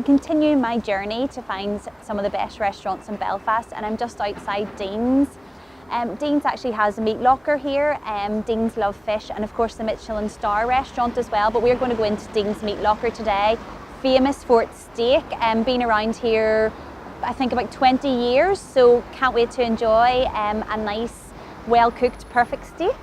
So continuing my journey to find some of the best restaurants in Belfast, and I'm just outside Deanes. Deanes actually has a Meatlocker here. Deanes love fish, and of course the Michelin star restaurant as well, but we're going to go into Deanes Meatlocker today. Famous for its steak, been around here I think about 20 years, so can't wait to enjoy a nice, well cooked, perfect steak.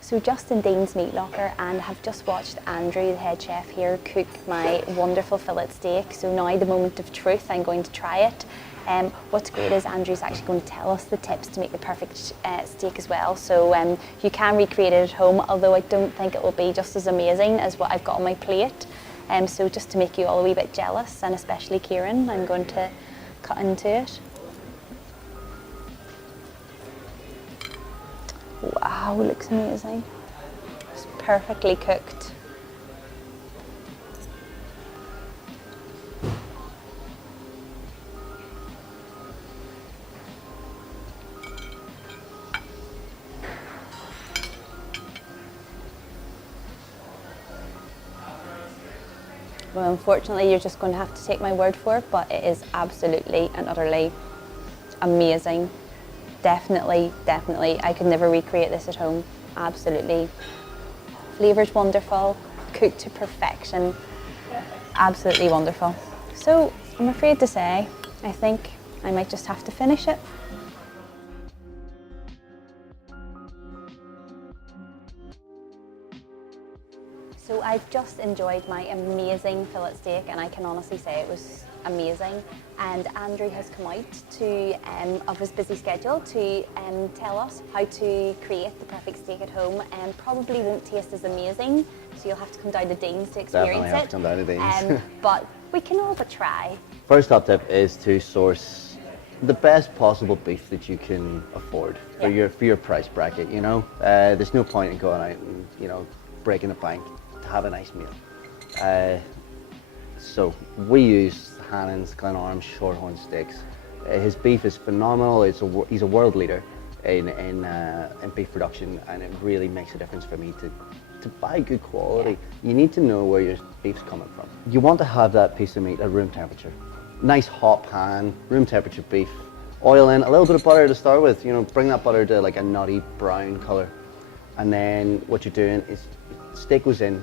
So just in Deanes Meatlocker, and have just watched Andrew, the head chef here, cook my wonderful fillet steak. So now the moment of truth, I'm going to try it. What's great is Andrew's actually going to tell us the tips to make the perfect steak as well. So you can recreate it at home, although I don't think it will be just as amazing as what I've got on my plate. So just to make you all a wee bit jealous, and especially Kieran, I'm going to cut into it. Wow, looks amazing. It's perfectly cooked. Well, unfortunately, you're just going to have to take my word for it, but it is absolutely and utterly amazing. Definitely, I could never recreate this at home. Absolutely. Flavour's wonderful, cooked to perfection. Absolutely wonderful. So, I'm afraid to say, I think I might just have to finish it. So I've just enjoyed my amazing fillet steak, and I can honestly say it was amazing. And Andrew has come out of his busy schedule to tell us how to create the perfect steak at home, and probably won't taste as amazing, so you'll have to come down to Deanes to experience Definitely have to come down to Deanes. But we can all but try. First top tip is to source the best possible beef that you can afford for your price bracket. You know, there's no point in going out and breaking the bank to have a nice meal. So we use Hannon's Glenarm Shorthorn steaks. His beef is phenomenal. He's a world leader in beef production, and it really makes a difference for me to buy good quality. You need to know where your beef's coming from. You want to have that piece of meat at room temperature. Nice hot pan, room temperature beef. Oil in, a little bit of butter to start with. Bring that butter to like a nutty brown color. And then what you're doing is steak goes in,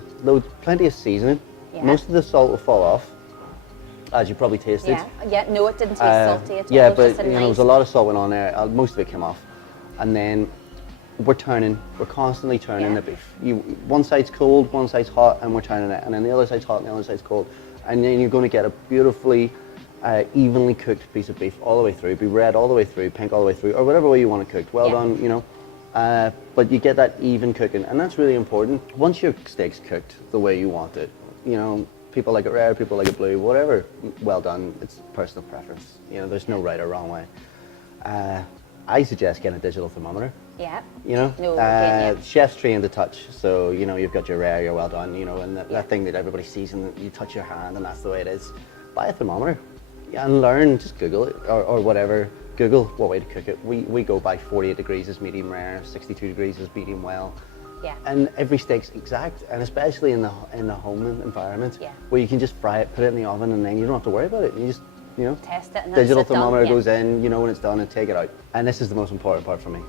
plenty of seasoning. Yeah. Most of the salt will fall off, as you probably tasted. No, it didn't taste salty at all. Yeah, but there was a lot of salt went on there. Most of it came off, and then we're constantly turning the beef. One side's cold, one side's hot, and we're turning it, and then the other side's hot and the other side's cold, and then you're going to get a beautifully evenly cooked piece of beef all the way through. Be red all the way through, pink all the way through, or whatever way you want it cooked. Well done, but you get that even cooking, and that's really important. Once your steak's cooked the way you want it, people like it red, people like it blue, whatever, well done. It's personal preference. There's no right or wrong way. I suggest getting a digital thermometer. Yeah. Chef's trained to touch, so you've got your rare, your well done, and that thing that everybody sees, and you touch your hand, and that's the way it is. Buy a thermometer, and learn. Just Google it or whatever. Google what way to cook it. We go by 48 degrees as medium rare, 62 degrees as medium well. Yeah. And every steak's exact, and especially in the home environment, where you can just fry it, put it in the oven, and then you don't have to worry about it. You just test it, and digital thermometer goes in, when it's done, and take it out. And this is the most important part for me: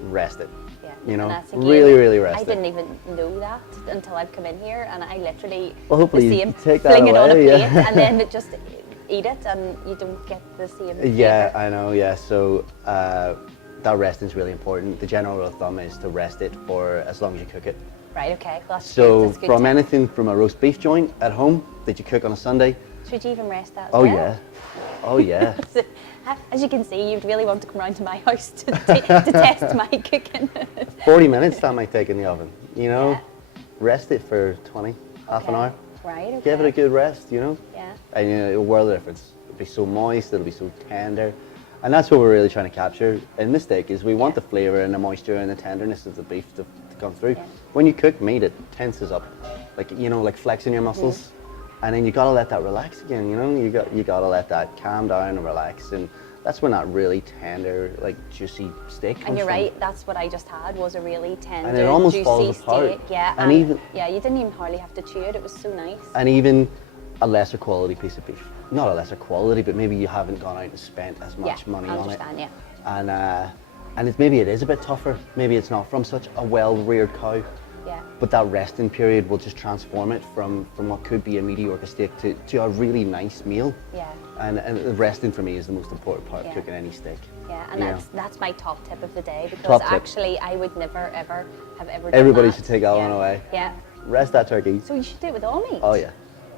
rest it. Yeah. Really rest it. I didn't even know that until I've come in here, and I literally hopefully you take that fling it on a plate, and then just eat it, and you don't get the same flavor. Yeah, I know. Yeah, so. That resting is really important. The general rule of thumb is to rest it for as long as you cook it. Right, okay. So from anything from a roast beef joint at home that you cook on a Sunday Should you even rest that as Oh well? yeah. Oh yeah. As you can see, you'd really want to come round to my house to test my cooking. 40 minutes that might take in the oven, you know? Yeah. Rest it for 20, half an Okay. hour. Right, okay. Give it a good rest, you know? Yeah. And you know, it'll world the difference. It'll be so moist, it'll be so tender. And that's what we're really trying to capture in the steak is we want Yeah. the flavour and the moisture and the tenderness of the beef to come through. Yeah. When you cook meat, it tenses up, like, you know, like flexing your muscles. Mm-hmm. And then you gotta let that relax again, you know? You gotta let that calm down and relax. And that's when that really tender, like juicy steak comes And you're from. right, that's what I just had, was a really tender, And it almost juicy falls apart. steak. Yeah, And even- yeah, you didn't even hardly have to chew it, it was so nice. And even a lesser quality piece of beef. Not a lesser quality, but maybe you haven't gone out and spent as much money I on it. understand, yeah. And maybe it is a bit tougher. Maybe it's not from such a well-reared cow. Yeah. But that resting period will just transform it from what could be a mediocre steak to a really nice meal. Yeah. And the resting for me is the most important part Yeah. of cooking any steak. Yeah, and you know. that's my top tip of the day because Top tip. actually I would never ever have ever done Everybody that. should take that Yeah. one away. Yeah. Rest that turkey. So you should do it with all meat. Oh yeah.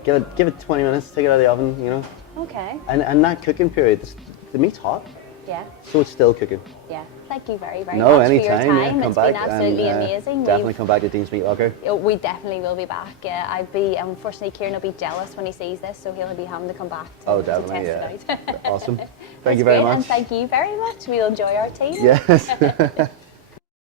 Give it 20 minutes, take it out of the oven, you know. Okay. And that cooking period, the meat's hot, Yeah. so it's still cooking. Yeah. Thank you very, very No, much anytime. for your time. Yeah, come It's back. been absolutely and, amazing. Definitely come back to Deanes Meatlocker. We definitely will be back. Yeah, unfortunately Kieran will be jealous when he sees this, so he'll be having to come back to, Oh, to definitely. test Yeah. it out. Awesome. That's Thank you very great, much. And thank you very much. We'll enjoy our tea. Yes.